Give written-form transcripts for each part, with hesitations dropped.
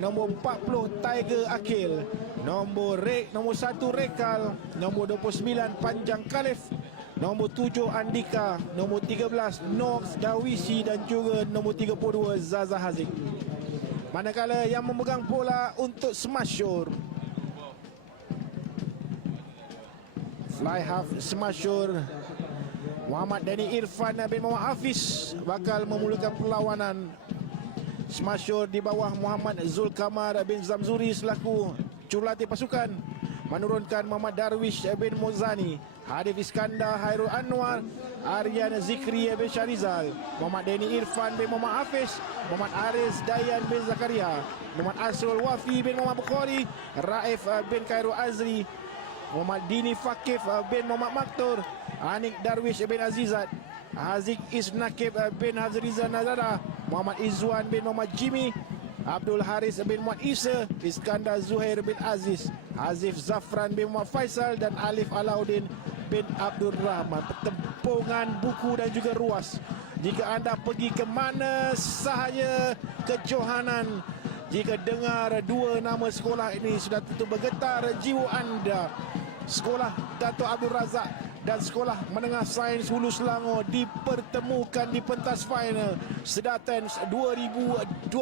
nombor 40 Tiger Akil, nombor 1 Rekal, nombor 29 Panjang Khalif, nombor 7 Andika, nombor 13 Nox Dawisi dan juga nombor 32 Zaza Haziq. Manakala yang memegang bola untuk Smashur, fly half Smashur, Muhammad Dani Irfan bin Muhammad Hafiz bakal memulakan perlawanan. Smashur di bawah Muhammad Zulkamar bin Zamzuri selaku jurulatih pasukan, menurunkan Muhammad Darwish bin Muzani, Hadif Iskandar, Hairul Anwar, Aryan Zikri bin Syarizal, Muhammad Deni Irfan bin Muhammad Hafiz, Muhammad Aris Dayan bin Zakaria, Muhammad Asrul Wafi bin Muhammad Bukhari, Raif bin Khairul Azri, Muhammad Dini Fakif bin Muhammad Maktur, Anik Darwish bin Azizat, Haziq Isnakib bin Hazrizan Nazara, Muhammad Izzuan bin Muhammad Jimmy, Abdul Haris bin Muhammad Isa, Iskandar Zuhair bin Aziz, Azif Zafran bin Muhammad Faisal dan Alif Alauddin bin Abdul Rahman. Pertempungan buku dan juga ruas. Jika anda pergi ke mana sahaja ke Johanan, jika dengar dua nama sekolah ini, sudah tentu bergetar jiwa anda. Sekolah Dato' Abdul Razak dan Sekolah Menengah Sains Hulu Selangor dipertemukan di pentas final Sedatens 2023.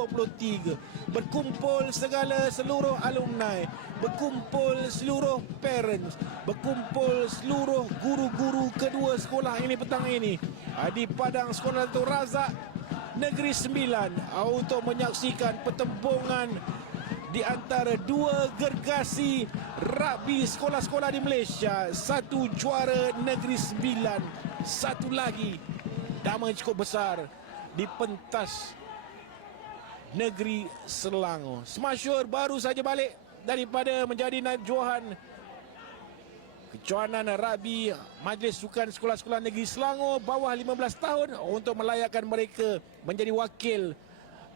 Berkumpul seluruh alumni, berkumpul seluruh parents, berkumpul seluruh guru-guru kedua sekolah ini petang ini di Padang Sekolah Dato' Razak Negeri Sembilan untuk menyaksikan pertembungan di antara dua gergasi rugby sekolah-sekolah di Malaysia. Satu juara Negeri Sembilan, satu lagi nama cukup besar di pentas Negeri Selangor. Smashur baru saja balik daripada menjadi naib johan kejohanan rugby Majlis Sukan Sekolah-Sekolah Negeri Selangor bawah 15 tahun untuk melayakkan mereka menjadi wakil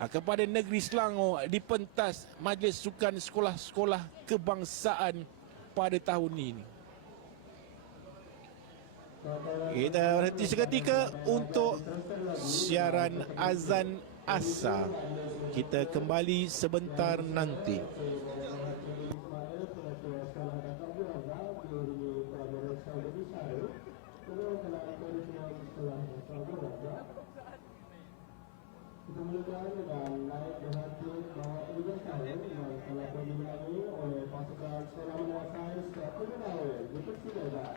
kepada Negeri Selangor di pentas Majlis Sukan Sekolah-Sekolah Kebangsaan pada tahun ini. Kita berhenti seketika untuk siaran azan asar. Kita kembali sebentar nanti. Kita mulakan dengan naik berhati bahawa tugas saya yang telah dimenangi oleh pasukan Sekolah Menengah Sains Kemenangan dipersilakan.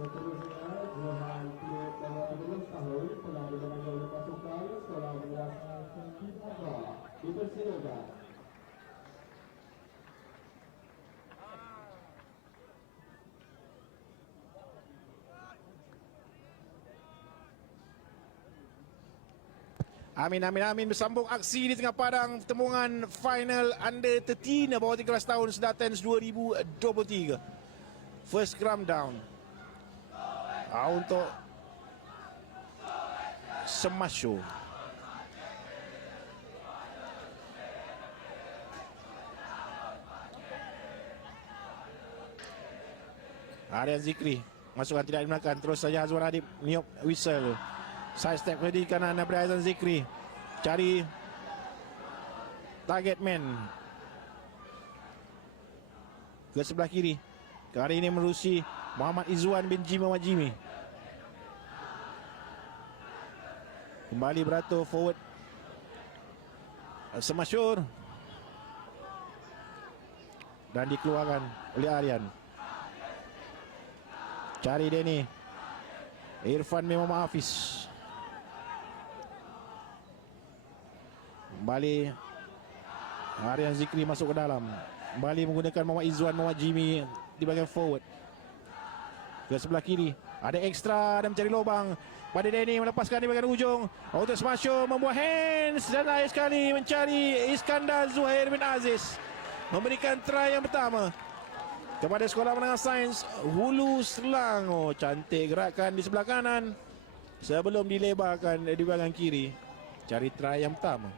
Seterusnya, Johan Piet bawah 15 tahun telah dimenangi oleh pasukan Sekolah Menengah Tinggi dipersilakan. Amin, amin, amin. Bersambung aksi di tengah padang pertembungan final under 13 bawah 13 tahun Sedatens 2023. First scrum down. Untuk Smasho. Aryan Zikri. Masukan tidak dibenarkan. Terus saja Azwan Adib niup whistle. Side step ke di kanan daripada Aryan Zikri. Cari target man. Ke sebelah kiri. Kali ini menerusi Muhammad Izzuan bin Jimmy Muhammad Jimmy. Kembali beratur forward Semasyur. Dan dikeluarkan oleh Aryan. Cari Denny. Irfan memang Hafiz. Kembali Aryan Zikri masuk ke dalam. Kembali menggunakan Muhammad Izzuan Muhammad Jimmy di bahagian forward. Ke sebelah kiri. Ada ekstra dan mencari lubang. Pada Denny melepaskan di bahagian ujung. Untuk Smasho membuat hands. Dan akhir sekali mencari Iskandar Zuhair bin Aziz. Memberikan try yang pertama kepada Sekolah Menengah Sains Hulu Selangor. Cantik gerakan di sebelah kanan sebelum dilebarkan di bahagian kiri. Cari try yang pertama.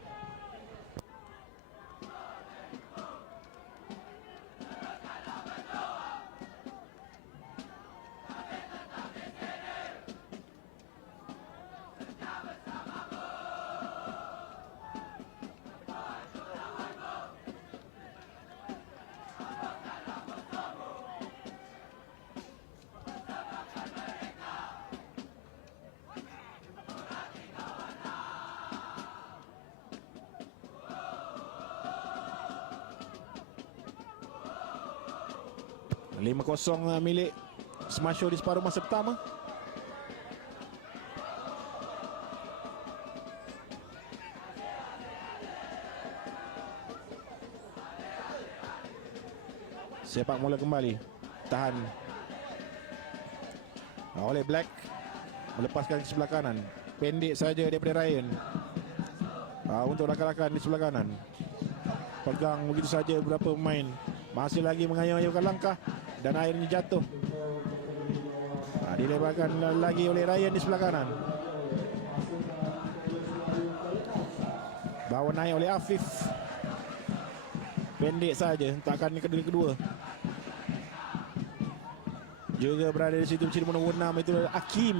Lima 0 milik Smasho di separuh masa pertama. Sepak mula kembali. Tahan oleh Black. Melepaskan ke sebelah kanan. Pendek saja daripada Ryan. Untuk rakan-rakan di sebelah kanan. Pegang begitu saja beberapa pemain. Masih lagi mengayuh-ayuhkan langkah. Dan akhirnya jatuh. Dilebarkan lagi oleh Ryan di sebelah kanan. Bawa naik oleh Afif. Pendek saja. Takkan kedua-kedua. Juga berada di situ mencari nombor 6 itu Hakim.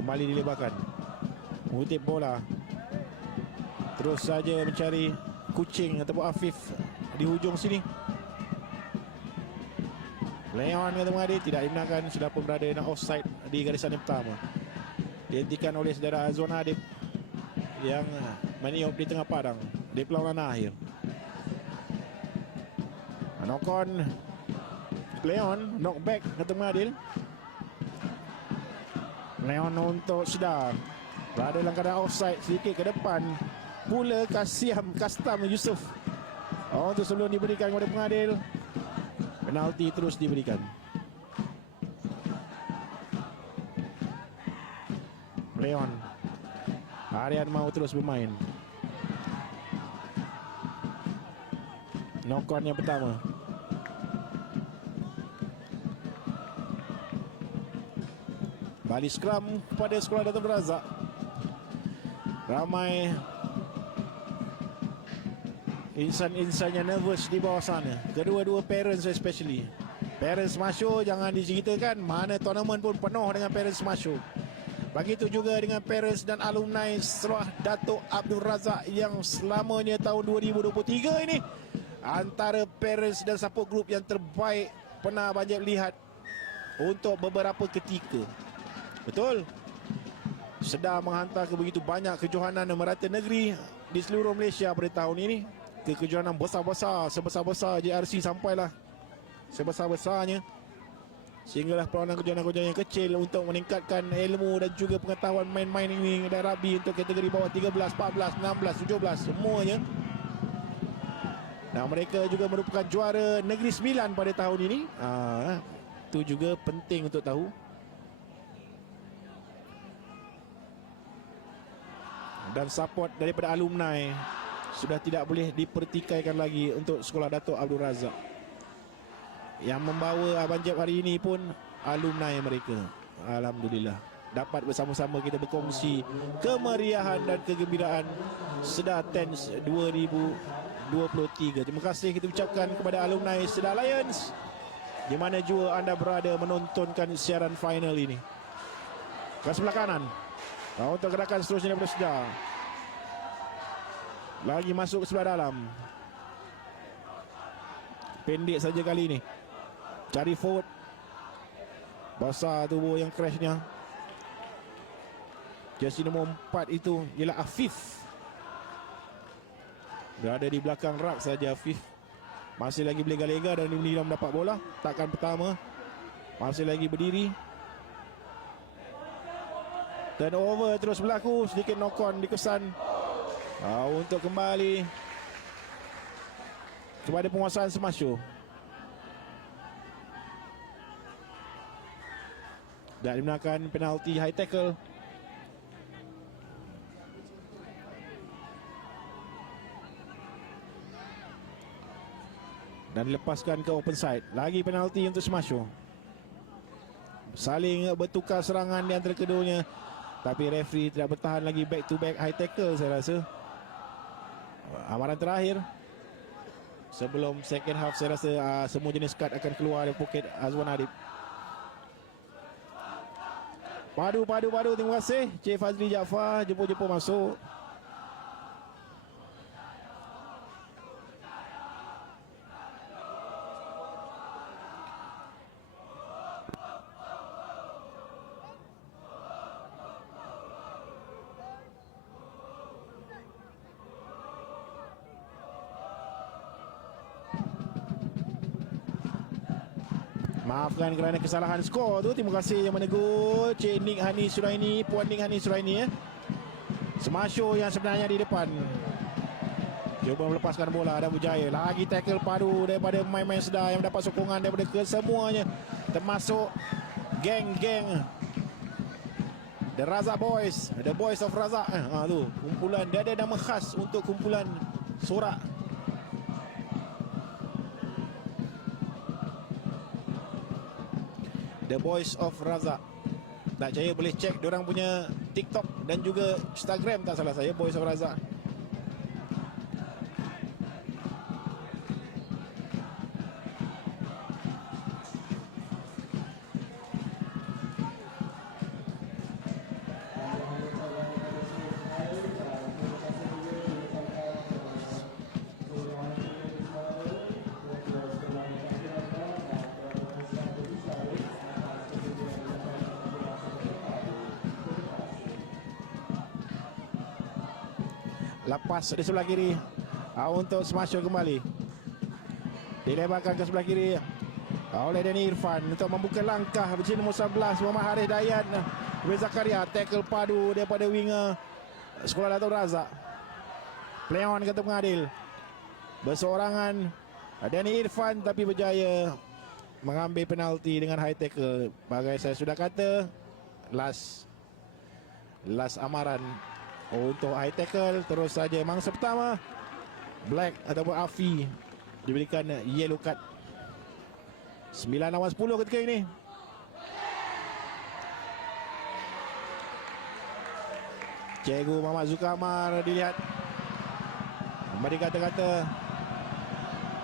Kembali dilebarkan. Mengutip bola. Terus saja mencari Kucing ataupun Afif di hujung sini. Leon kata mengadik tidak dibenarkan. Sudah pun berada dalam offside di garisan yang pertama. Dihentikan oleh saudara Azwan Adib yang meniup di tengah padang di perlawanan akhir. Knock on Leon. Knock back kata mengadil. Leon untuk Sedar. Berada dalam keadaan offside sedikit ke depan. Pula Kasiam Kastam Yusof. Untuk sebelum diberikan kepada pengadil. Penalti terus diberikan. Leon. Aryan mau terus bermain. Knock on yang pertama. Balik scrum kepada Sekolah Datuk Razak. Ramai insan-insan yang nervous di bawah sana. Kedua-dua parents especially. Parents Smasho jangan diceritakan. Mana tournament pun penuh dengan parents Smasho. Begitu juga dengan parents dan alumni Sekolah Datuk Abdul Razak yang selamanya tahun 2023 ini antara parents dan support group yang terbaik pernah banyak lihat untuk beberapa ketika. Betul? Sedar menghantar ke begitu banyak kejohanan dan merata negeri di seluruh Malaysia pada tahun ini. kejuaraan besar-besar, sebesar-besar JRC sampailah sebesar-besarnya, sehinggalah perlawanan kejuaraan-kejuaraan yang kecil untuk meningkatkan ilmu dan juga pengetahuan main-main ini dan rugby untuk kategori bawah 13, 14, 16, 17 semuanya. Dan mereka juga merupakan juara Negeri Sembilan pada tahun ini. Itu juga penting untuk tahu. Dan support daripada alumni sudah tidak boleh dipertikaikan lagi untuk Sekolah Datuk Abdul Razak. Yang membawa Abang Jeb hari ini pun alumni mereka. Alhamdulillah, dapat bersama-sama kita berkongsi kemeriahan dan kegembiraan Sedar TENS 2023. Terima kasih kita ucapkan kepada alumni Sedar Lions di mana jua anda berada menontonkan siaran final ini. Ke sebelah kanan untuk gerakan seterusnya daripada Sedar. Lagi masuk ke sebelah dalam. Pendek saja kali ini. Cari forward. Besar tubuh yang crashnya. Jersey nombor 4 itu ialah Afif. Berada di belakang rak saja Afif. Masih lagi berlega-lega dan Nila mendapat bola. Takan pertama. Masih lagi berdiri. Turnover terus berlaku. Sedikit knock on dikesan. Untuk kembali kepada penguasaan Semasyo. Dan dimenangkan penalti high tackle. Dan dilepaskan ke open side. Lagi penalti untuk Semasyo. Saling bertukar serangan di antara keduanya. Tapi referee tidak bertahan lagi, back to back high tackle saya rasa. Amaran terakhir sebelum second half, saya rasa semua jenis kad akan keluar dari poket Azwan Adib. Padu. Terima kasih Cik Fazli Jaafar, jemput-jemput masuk. Maafkan kerana kesalahan skor tu. Terima kasih yang menegur Cik Nik Hani Suraini, Puan Nik Hani Suraini Semasyo yang sebenarnya di depan. Cuba melepaskan bola dan berjaya. Lagi tackle padu daripada main-main Sedar yang mendapat sokongan daripada kesemuanya, termasuk geng-geng The Razak Boys, The Boys of Razak. Tu kumpulan, dia ada nama khas untuk kumpulan sorak. The Boys of Razak. Tak percaya boleh cek diorang punya TikTok dan juga Instagram, tak salah saya, Boys of Razak. Lepas di sebelah kiri untuk Semasyo kembali. Dilebarkan ke sebelah kiri oleh Danny Irfan untuk membuka langkah berjaya nombor 11 Muhammad Harith Dayat Zakaria. Tackle padu daripada winger Sekolah Datuk Razak. Play on kata pengadil. Berseorangan Danny Irfan tapi berjaya mengambil penalti dengan high tackle. Bagai saya sudah kata, last amaran untuk high tackle. Terus saja mangsa pertama Black ataupun Afi diberikan yellow card. 9 lawan 10 ketika ini. Cikgu Muhammad Zulkamar dilihat memberi kata-kata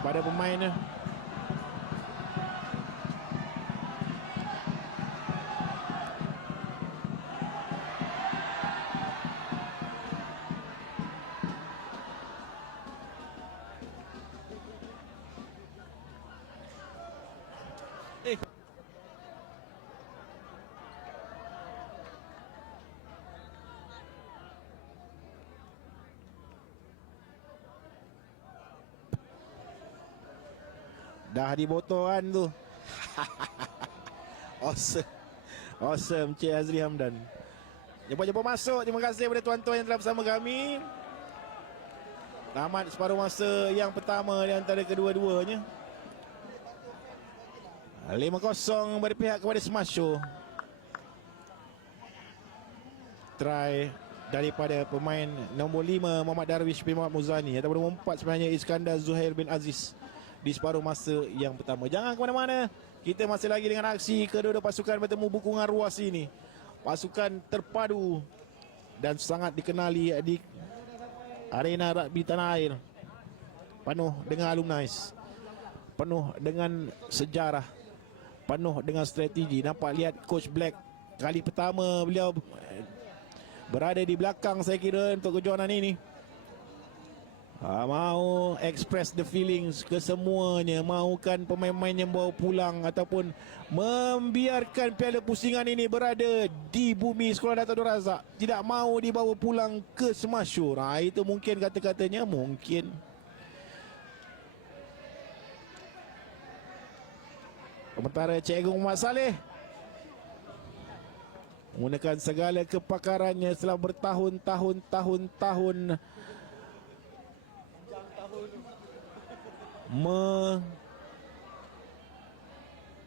pada pemain. Dah dibotoran tu. Awesome. Awesome Cik Azri Hamdan. Jumpa-jumpa masuk. Terima kasih kepada tuan-tuan yang telah bersama kami. Tamat separuh masa yang pertama di antara kedua-duanya. 5-0 berpihak kepada Smasho. Try daripada pemain nombor 5 Muhammad Darwish bin Muhammad Muzani, ataupun nombor 4 sebenarnya Iskandar Zuhair bin Aziz di separuh masa yang pertama. Jangan ke mana-mana. Kita masih lagi dengan aksi kedua-dua pasukan bertemu bukungan ruas ini. Pasukan terpadu dan sangat dikenali di arena rugby tanah air. Penuh dengan alumni, penuh dengan sejarah, penuh dengan strategi. Nampak lihat Coach Black kali pertama beliau berada di belakang saya kira untuk kejohanan ini. Mau express the feelings ke semuanya, mahukan pemain-pemain yang bawa pulang ataupun membiarkan piala pusingan ini berada di bumi Sekolah Dato' Dor Razak, tidak mahu dibawa pulang ke Semashur. Itu mungkin kata-katanya, mungkin. Sementara Cikgu Muhammad Saleh menggunakan segala kepakarannya setelah bertahun-tahun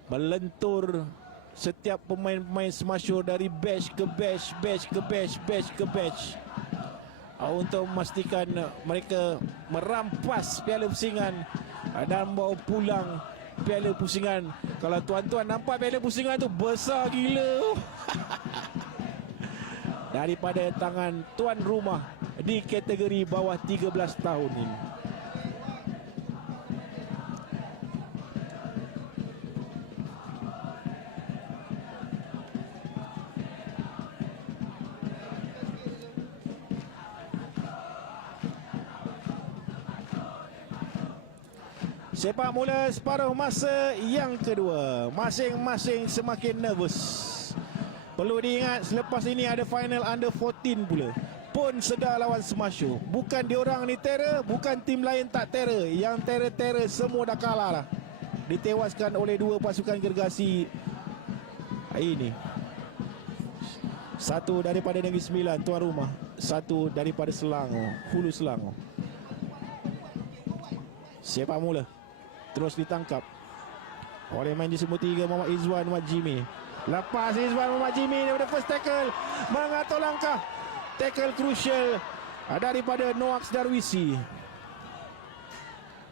melentur setiap pemain-pemain Semashur dari batch ke batch, batch ke batch, batch ke batch, untuk memastikan mereka merampas piala pusingan dan bawa pulang piala pusingan. Kalau tuan-tuan nampak piala pusingan tu besar gila daripada tangan tuan rumah di kategori bawah 13 tahun ini. Sepak mula separuh masa yang kedua. Masing-masing semakin nervous. Perlu diingat selepas ini ada final under 14 pula. Pun sedar lawan Semashur. Bukan diorang ni terror, bukan tim lain tak terror. Yang terror-terror semua dah kalah lah. Ditewaskan oleh dua pasukan gergasi ini. Satu daripada Negeri Sembilan, tuan rumah. Satu daripada Selangor, Hulu Selangor. Sepak mula terus ditangkap oleh main di nombor 3 Muhammad Izwan Muhammad Jimmy. Lepas Izwan Muhammad Jimmy daripada first tackle, mengatur langkah tackle crucial daripada Noax Darwisi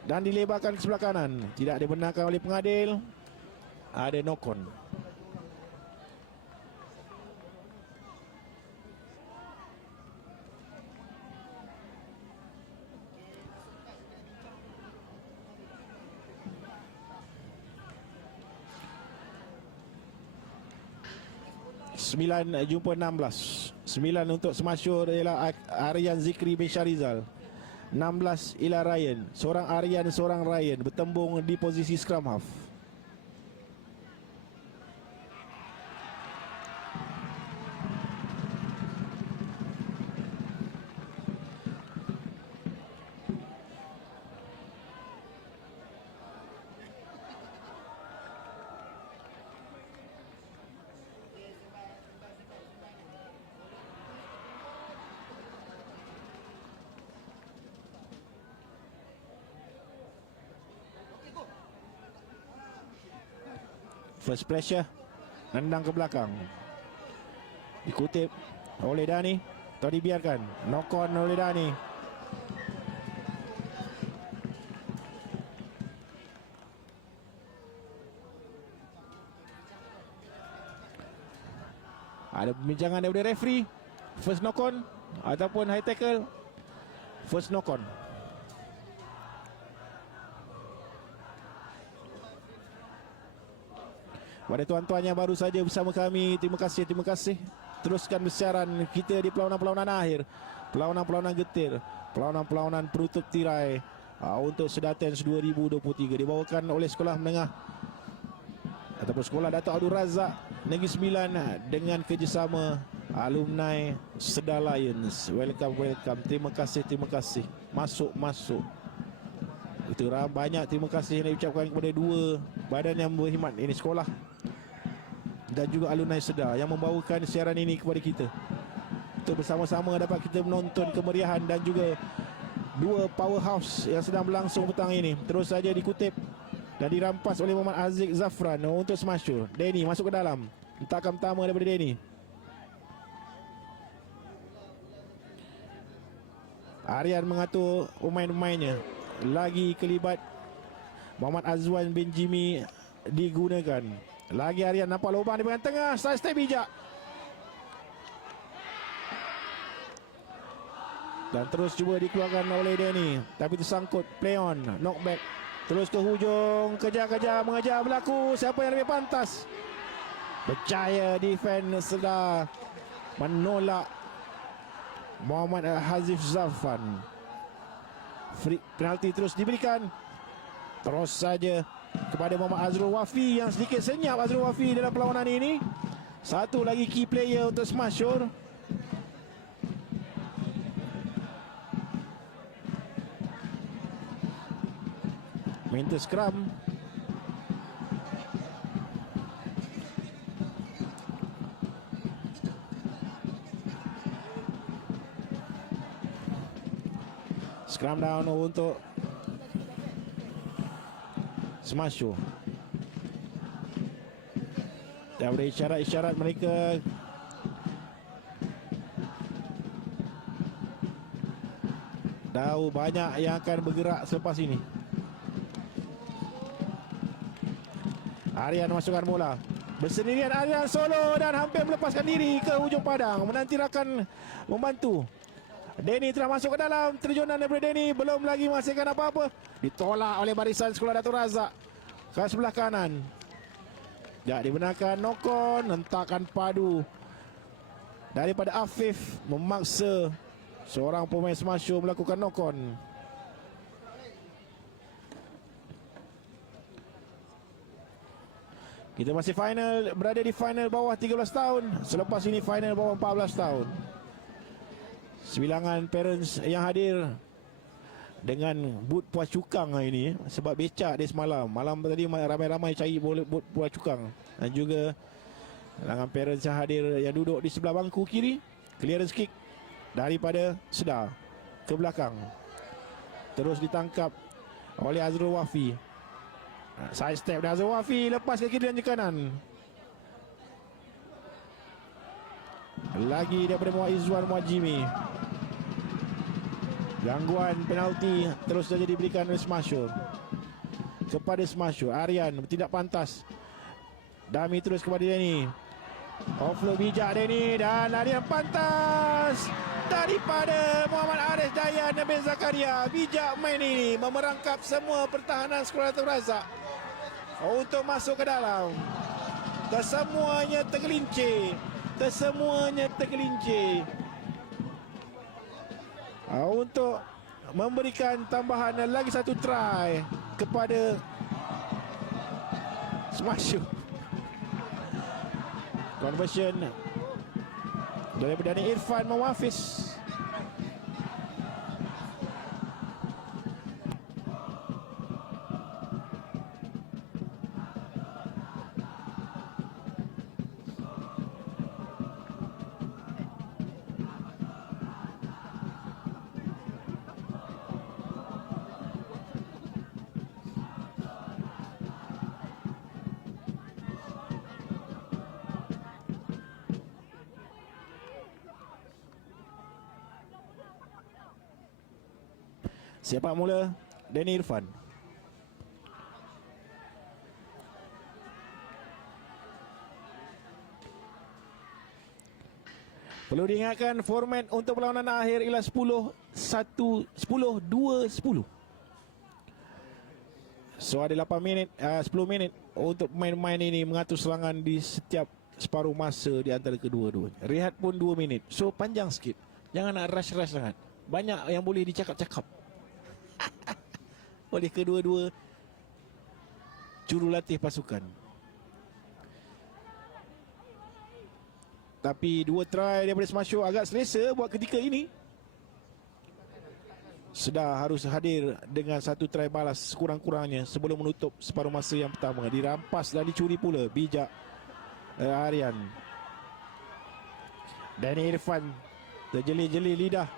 dan dilebarkan ke sebelah kanan. Tidak dibenarkan oleh pengadil. Ada knock on. Sembilan jumpa 16. 9 untuk Semashur ialah Aryan Zikri bin Syarizal. 16 ialah Ryan. Seorang Aryan, seorang Ryan bertembung di posisi scrum half. First pressure, nendang ke belakang, dikutip oleh Dani atau dibiarkan. Knock on oleh Dani. Ada pembincangan daripada referee. First knock on ataupun high tackle. First knock on. Pada tuan-tuan yang baru saja bersama kami, terima kasih, terima kasih. Teruskan bersiaran kita di perlawanan-perlawanan akhir, perlawanan-perlawanan getir, perlawanan-perlawanan penutup tirai untuk Sedatens 2023 dibawakan oleh Sekolah Menengah ataupun Sekolah Dato' Abdul Razak Negeri Sembilan dengan kerjasama alumni Sedar Lions. Welcome, welcome. Terima kasih, terima kasih. Masuk, masuk. Itu banyak terima kasih yang diucapkan kepada dua badan yang berkhidmat ini, sekolah dan juga alumni Sedar yang membawakan siaran ini kepada kita. Untuk bersama-sama dapat kita menonton kemeriahan dan juga dua powerhouse yang sedang berlangsung petang ini. Terus saja dikutip dan dirampas oleh Muhammad Aziz Zafran untuk smash. Denny masuk ke dalam. Hentakan pertama daripada Denny. Aryan mengatur pemain-pemainnya. Lagi kelibat Muhammad Azwan bin Jimmy digunakan. Lagi Aryan nampak lubang di bahagian tengah. Side step bijak. Dan terus cuba dikeluarkan oleh Denny, tapi tersangkut. Play on, knockback. Terus ke hujung, kejar-kejar, mengejar berlaku. Siapa yang lebih pantas? Berjaya defense Sedar menolak Muhammad Hazif Zafan. Free penalti terus diberikan. Terus saja kepada Muhammad Azrul Wafi yang sedikit senyap. Azrul Wafi dalam perlawanan ini. Satu lagi key player untuk Smashur. Minta scrum. Scrum down untuk Smashu. Daripada isyarat-isyarat mereka, tahu banyak yang akan bergerak selepas ini. Aryan masukkan bola. Bersendirian Aryan solo dan hampir melepaskan diri ke hujung padang. Menanti rakan membantu. Denny telah masuk ke dalam. Terjunan daripada Denny. Belum lagi menghasilkan apa-apa. Ditolak oleh barisan sekolah Datuk Razak ke sebelah kanan. Tak dibenarkan knock-on. Hentakan padu daripada Afif memaksa seorang pemain Smashu melakukan knock-on. Kita masih final, berada di final bawah 13 tahun. Selepas ini final bawah 14 tahun. Sebilangan parents yang hadir dengan boot puas cukang hari ini, sebab becak dia semalam. Malam tadi ramai-ramai cari boot puas cukang. Dan juga sebilangan parents yang hadir yang duduk di sebelah bangku kiri. Clearance kick daripada Sedar ke belakang. Terus ditangkap oleh Azrul Wafi. Side step dari Azrul Wafi, lepas ke kiri dan ke kanan. Lagi daripada Muhammad Izwan Muhammad Jimmy. Gangguan penalti terus saja diberikan oleh Smashu kepada Smashu. Aryan tidak pantas. Dami terus kepada Denny. Offload bijak Denny dan Aryan pantas daripada Muhammad Aris Dayan Nabil Zakaria. Bijak main ini memerangkap semua pertahanan sekolah Datuk Razak untuk masuk ke dalam. Kesemuanya tergelincir. Kesemuanya tergelincir untuk memberikan tambahan lagi satu try kepada Smashu. Conversion daripada Irfan Mawafis. Sepak mula Denny Irfan. Perlu diingatkan format untuk perlawanan akhir ialah 10-1, 10-2-10. So ada 8 minit, 10 minit untuk pemain-pemain ini mengatur serangan di setiap separuh masa di antara kedua-duanya. Rehat pun 2 minit. So panjang sikit. Jangan nak rush-rush sangat. Banyak yang boleh dicakap-cakap oleh kedua-dua jurulatih pasukan. Tapi dua try daripada Smashu agak selesa buat ketika ini. Sedar harus hadir dengan satu try balas sekurang-kurangnya sebelum menutup separuh masa yang pertama. Dirampas dan dicuri pula bijak Aryan. Danny Irfan terjeli-jeli lidah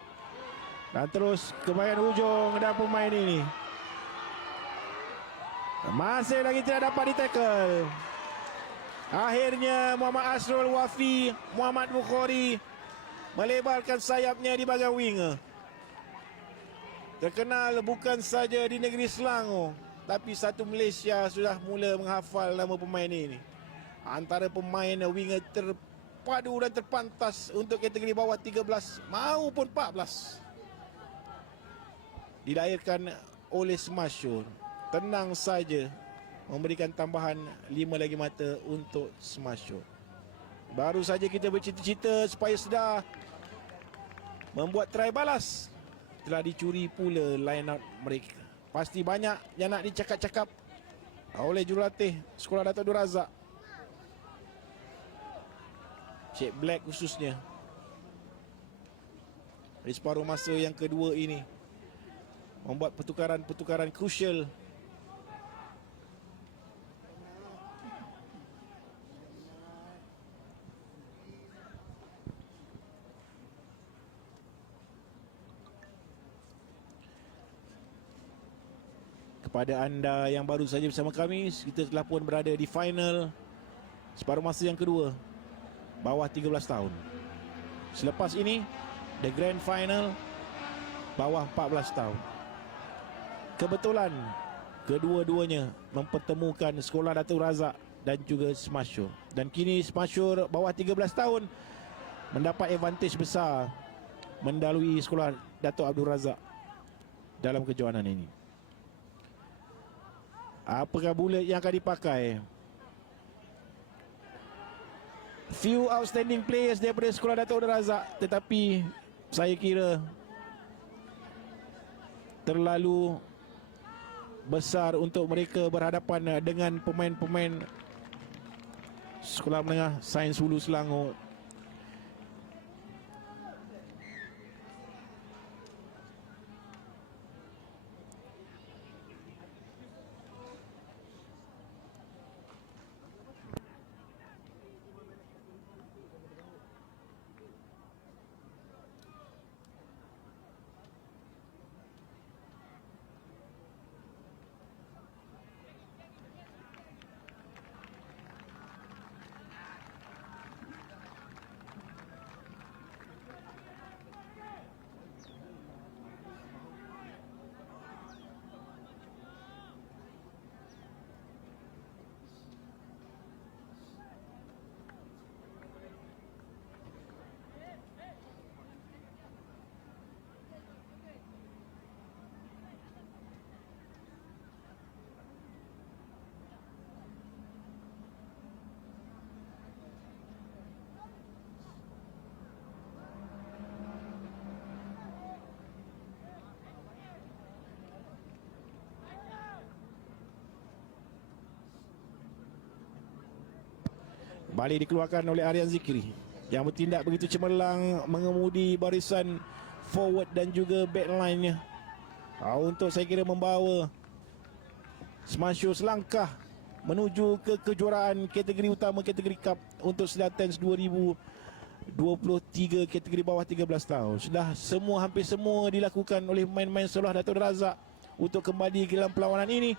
dan terus ke bahagian hujung, dan pemain ini masih lagi tidak dapat di-tackle. Akhirnya Muhammad Asrul Wafi Muhammad Bukhari melebarkan sayapnya di bahagian winger. Terkenal bukan saja di negeri Selangor, tapi satu Malaysia sudah mula menghafal nama pemain ini. Antara pemain winger terpadu dan terpantas untuk kategori bawah 13 maupun 14. Dilahirkan oleh Smashur. Tenang saja memberikan tambahan 5 lagi mata untuk Smashur. Baru saja kita bercita-cita supaya sedar membuat try balas, telah dicuri pula line out mereka. Pasti banyak yang nak dicakap-cakap oleh jurulatih Sekolah Dato' Abdul Razak, Cik Black khususnya. Di separuh masa yang kedua ini membuat pertukaran-pertukaran krusial. Kepada anda yang baru saja bersama kami, kita telah pun berada di final separuh masa yang kedua bawah 13 tahun. Selepas ini the grand final bawah 14 tahun. Kebetulan kedua-duanya mempertemukan Sekolah Dato' Razak dan juga Smashur. Dan kini Smashur bawah 13 tahun mendapat advantage besar mendalui Sekolah Dato' Abdul Razak dalam kejohanan ini. Apakah bullet yang akan dipakai? Few outstanding players daripada Sekolah Dato' Abdul Razak, tetapi saya kira terlalu besar untuk mereka berhadapan dengan pemain-pemain Sekolah Menengah Sains Hulu Selangor. Balik dikeluarkan oleh Aryan Zikri yang bertindak begitu cemerlang mengemudi barisan forward dan juga backline-nya untuk saya kira membawa Smashur selangkah menuju ke kejuaraan kategori utama kategori cup untuk Sedar Tens 2023 kategori bawah 13 tahun. Sudah hampir semua dilakukan oleh pemain-pemain Sekolah Dato' Razak untuk kembali ke dalam perlawanan ini,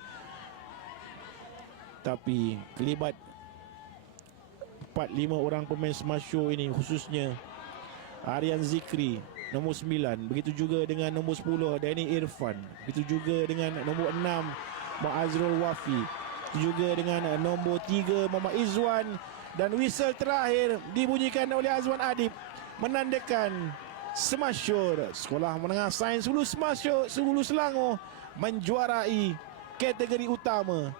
tapi kelibat 4-5 orang pemain Smashur ini, khususnya Aryan Zikri nombor 9, begitu juga dengan nombor 10 Danny Irfan, begitu juga dengan nombor 6 Muazzarul Wafi, begitu juga dengan nombor 3 Muhammad Izwan, dan whistle terakhir dibunyikan oleh Azwan Adib menandakan Smashur Sekolah Menengah Sains Hulu Hulu Selangor menjuarai kategori utama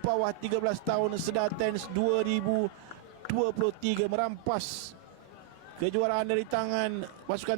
bawah 13 tahun Sedar Tens 2023, merampas kejuaraan dari tangan pasukan